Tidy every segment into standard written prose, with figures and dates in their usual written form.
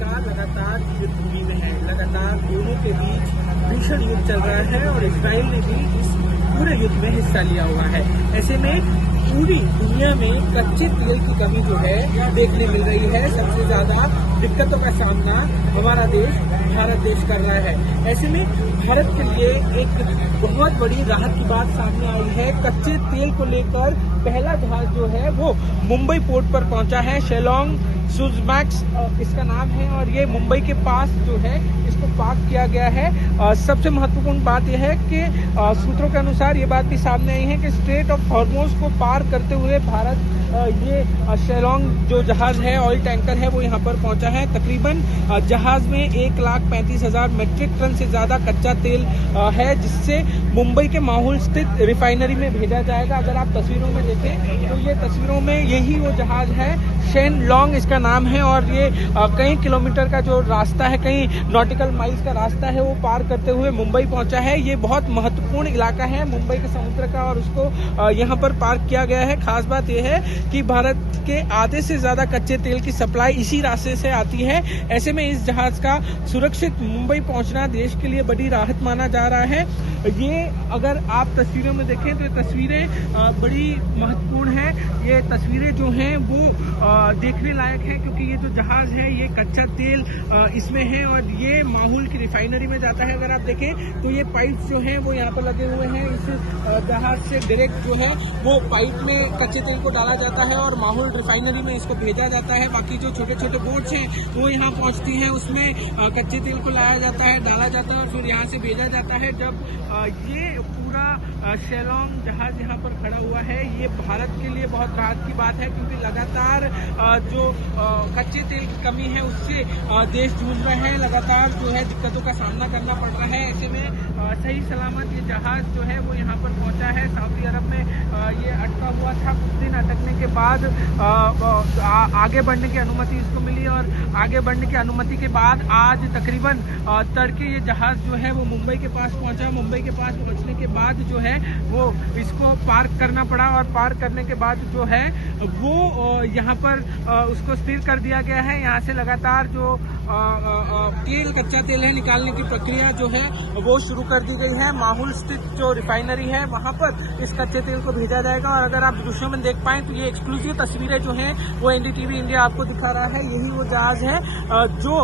America लगातार युद्ध भूमि में है। लगातार दोनों के बीच भीषण युद्ध चल रहा है और इजराइल ने भी इस पूरे युद्ध में हिस्सा लिया हुआ है। ऐसे में पूरी दुनिया में कच्चे तेल की कमी जो है देखने मिल रही है। सबसे ज्यादा दिक्कतों का सामना हमारा देश भारत देश कर रहा है। ऐसे में भारत के लिए एक बहुत बड़ी राहत की बात सामने आई है। कच्चे तेल को लेकर पहला जहाज जो है वो मुंबई पोर्ट पर पहुंचा है। शेलोंग सुजमैक्स इसका नाम है और ये मुंबई के पास जो है इसको पार्क किया गया है। सबसे महत्वपूर्ण बात यह है कि सूत्रों के अनुसार ये बात भी सामने आई है कि स्ट्रेट ऑफ हॉर्मोज को पार करते हुए भारत ये शेलोंग जो जहाज है ऑयल टैंकर है वो यहाँ पर पहुंचा है। तकरीबन जहाज में 1,35,000 मीट्रिक टन से ज्यादा कच्चा तेल है, जिससे मुंबई के माहौल स्थित रिफाइनरी में भेजा जाएगा। अगर आप तस्वीरों में देखें तो ये तस्वीरों में यही वो जहाज है, शेनलोंग इसका नाम है और ये कई किलोमीटर का जो रास्ता है, कई नॉटिकल माइल्स का रास्ता है वो पार करते हुए मुंबई पहुंचा है। ये बहुत महत्वपूर्ण इलाका है मुंबई के समुद्र का और उसको यहाँ पर पार्क किया गया है। खास बात यह है कि भारत के आधे से ज्यादा कच्चे तेल की सप्लाई इसी रास्ते से आती है। ऐसे में इस जहाज का सुरक्षित मुंबई पहुंचना देश के लिए बड़ी राहत माना जा रहा है। ये अगर आप तस्वीरों में देखें तो ये तस्वीरें बड़ी महत्वपूर्ण हैं। ये तस्वीरें जो हैं वो देखने लायक है, क्योंकि ये जो जहाज है ये कच्चा तेल इसमें है और ये माहौल की रिफाइनरी में जाता है। अगर आप देखें तो ये पाइप जो हैं वो यहाँ पर लगे हुए हैं। इस जहाज से डायरेक्ट जो है वो पाइप में कच्चे तेल को डाला जाता है और माहौल रिफाइनरी में इसको भेजा जाता है। बाकी जो छोटे छोटे बोट्स हैं वो यहाँ पहुँचती हैं, उसमें कच्चे तेल को लाया जाता है, डाला जाता है और फिर यहाँ से भेजा जाता है। जब ये पूरा शेलोंग जहाज यहाँ पर खड़ा हुआ है, ये भारत के लिए बहुत राहत की बात है, क्योंकि लगातार जो कच्चे तेल की कमी है उससे देश जूझ रहे हैं। लगातार जो है दिक्कतों का सामना करना पड़ रहा है। ऐसे में सही सलामत ये जहाज जो है वो यहाँ पर पहुंचा है। सऊदी अरब में ये अटका हुआ था। कुछ दिन अटकने के बाद आगे बढ़ने की अनुमति इसको मिली और आगे बढ़ने की अनुमति के बाद आज तकरीबन तड़के ये जहाज जो है वो मुंबई के पास पहुंचा। मुंबई के पास पहुंचने के बाद जो है वो इसको पार्क करना पड़ा और पार्क करने के बाद जो है वो यहाँ पर उसको स्थिर कर दिया गया है। यहाँ से लगातार जो तेल कच्चा तेल है निकालने की प्रक्रिया जो है वो शुरू कर दी गई है। माहौल स्थित जो रिफाइनरी है वहां पर इस कच्चे तेल को भेजा जाएगा। और अगर आप दृश्यों में देख पाएं तो ये एक्सक्लूसिव तस्वीरें जो हैं वो एनडीटीवी इंडिया आपको दिखा रहा है। यही वो जहाज है जो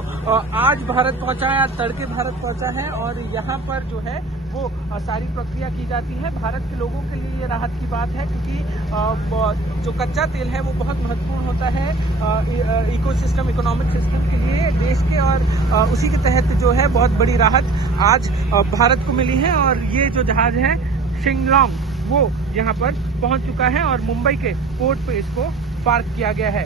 आज भारत पहुंचा है, आज तड़के भारत पहुंचा है और यहाँ पर जो है वो सारी प्रक्रिया की जाती है। भारत के लोगों के लिए ये राहत की बात है, क्योंकि जो कच्चा तेल है वो बहुत महत्वपूर्ण होता है इकोसिस्टम, इकोनॉमिक सिस्टम के लिए देश के, और उसी के तहत जो है बहुत बड़ी राहत आज भारत को मिली है। और ये जो जहाज है शेनलोंग वो यहाँ पर पहुंच चुका है और मुंबई के पोर्ट पे इसको पार्क किया गया है।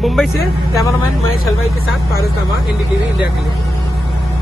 मुंबई से कैमरामैन महेश हलवाई के साथ पारस दामा, एनडीटीवी इंडिया के लिए।